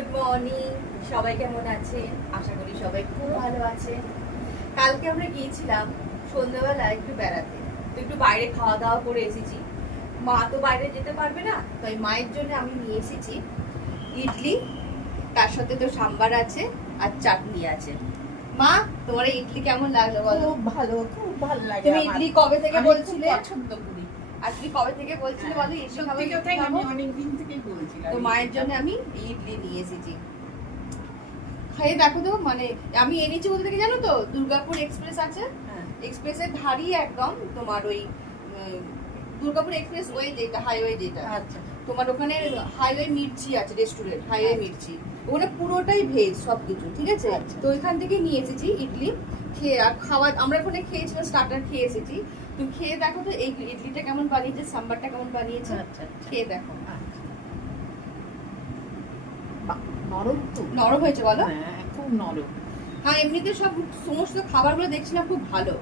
Good morning, সবাই কেমন আছে? আশা করি সবাই খুব ভালো আছে। কালকে আমরা গিয়েছিলাম সন্ধ্যাবেলা একটু বেড়াতে, তো একটু বাইরে খাওয়া দাওয়া করে এসেছি। মা তো বাইরে যেতে পারবে না, তাই মায়ের জন্য আমি নিয়ে এসেছি ইডলি, তার সাথে তো সাম্বার আছে আর চাটনি আছে। মা, তোমার এই ইডলি কেমন লাগলো বলো? খুব ভালো লাগে। তুমি ইডলি কবে থেকে বলছিলে? পছন্দ করি। আর তুমি কবে থেকে বলছিলে বলো ইডলি খাবো? সত্যি কথাই আমি অনেক দিন থেকেই বলছিলাম। তো মায়ের জন্য আমি ইডলি নিয়ে এসেছি। খাইয়ে দেখো তো, মানে আমি এনেছি বলতে থেকে জানো তো, দুর্গাপুর এক্সপ্রেস আছে, এক্সপ্রেসের ধারই একদম তোমার ওই দুর্গাপুর এক্সপ্রেস ওয়ে যেটা হাইওয়ে যেটা, আচ্ছা, তোমার ওখানে হাইওয়ে মির্চি আছে, রেস্টুরেন্ট হাইওয়ে মির্চি, ওখানে পুরোটাই ভেজ সবকিছু, ঠিক আছে? তো ওইখান থেকে নিয়ে এসেছি ইডলি। খেয়ে আর খাওয়া আমরা ওখানে খেয়েছিলাম, স্টার্টার খেয়ে এসেছি। তুমি খেয়ে দেখো তো এই ইডলিটা কেমন বানিয়েছে, সাম্বারটা কেমন বানিয়েছে, আচ্ছা, খেয়ে দেখো। নরম তো, নরম হয়েছে বলো? হ্যাঁ, খুব নরম। হ্যাঁ, এমনিতে সব সমস্ত খাবারগুলো দেখছিলাম খুব ভালো,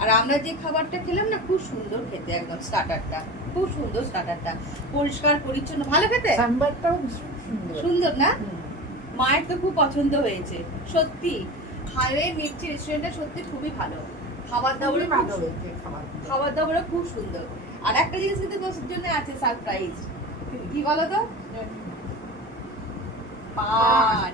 আর আমরা যে খাবারটা খেলাম না খুব সুন্দর খেতে, একদম স্টার্টারটা খুব সুন্দর, স্টার্টারটা পরিষ্কার পরিচ্ছন্ন, ভালো খেতে, সাম্বারটাও সুন্দর। সুন্দর না? মায়ের তো খুব পছন্দ হয়েছে সত্যি। হাইওয়ে মির্চি রেস্টুরেন্টটা সত্যি খুবই ভালো, খাবার দাবারও ভালো ভালো, হয়েছে খাবার দাবারও খুব সুন্দর। আর একটা জিনিস কিন্তু তোর জন্য আছে সারপ্রাইজ, কি বলো তো? পান,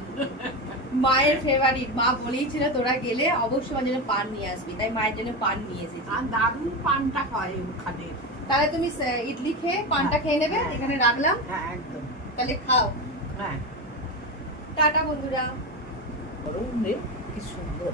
মায়ের ফেভারিট। মা বলেইছিল তোরা গেলে অবশ্যই আমার জন্য পান নিয়ে আসবি, তাই মায়ের জন্য পান নিয়ে এসেছি। আর দারুণ পানটা হয় ওখানে। তাহলে তুমি ইডলি খেয়ে পানটা খেয়ে নেবে, এখানে রাখলাম, হ্যাঁ, একদম। তাহলে খাও। হ্যাঁ, টাটা বন্ধুরা। গরম রে, কি সুন্দর।